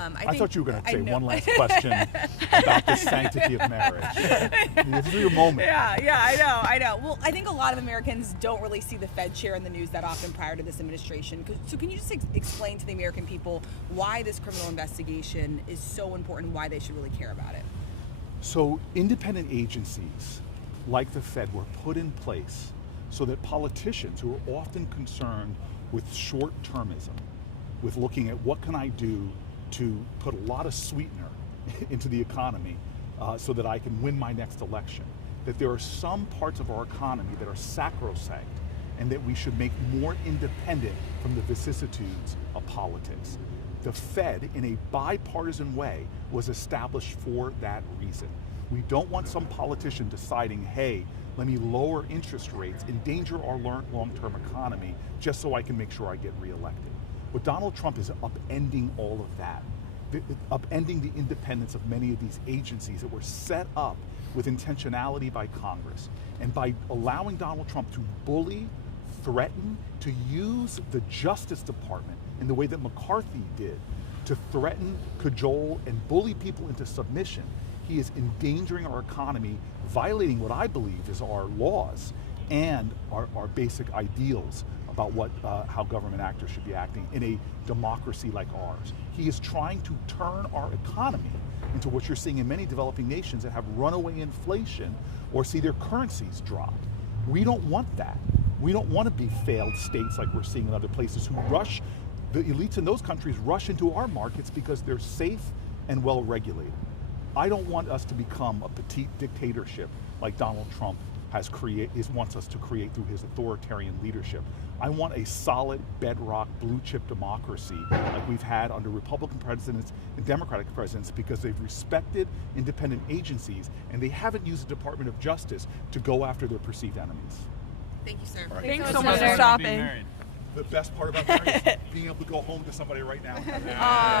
I thought you were going to say one last question about the sanctity of marriage. This is your moment. Yeah, I know. Well, I think a lot of Americans don't really see the Fed chair in the news that often prior to this administration. So can you just explain to the American people why this criminal investigation is so important, why they should really care about it? So independent agencies like the Fed were put in place so that politicians who are often concerned with short-termism, with looking at what can I do to put a lot of sweetener into the economy so that I can win my next election, that there are some parts of our economy that are sacrosanct and that we should make more independent from the vicissitudes of politics. The Fed, in a bipartisan way, was established for that reason. We don't want some politician deciding, hey, let me lower interest rates, endanger our long-term economy, just so I can make sure I get reelected. But Donald Trump is upending all of that, upending the independence of many of these agencies that were set up with intentionality by Congress. And by allowing Donald Trump to bully, threaten, to use the Justice Department in the way that McCarthy did, to threaten, cajole, and bully people into submission, he is endangering our economy, violating what I believe is our laws and our basic ideals about how government actors should be acting in a democracy like ours. He is trying to turn our economy into what you're seeing in many developing nations that have runaway inflation or see their currencies drop. We don't want that. We don't want to be failed states like we're seeing in other places who rush, the elites in those countries rush into our markets because they're safe and well regulated. I don't want us to become a petite dictatorship like Donald Trump wants us to create through his authoritarian leadership. I want a solid bedrock blue chip democracy like we've had under Republican presidents and Democratic presidents, because they've respected independent agencies and they haven't used the Department of Justice to go after their perceived enemies. Thank you, sir. Right. Thanks so much for stopping. The best part about marriage is being able to go home to somebody right now.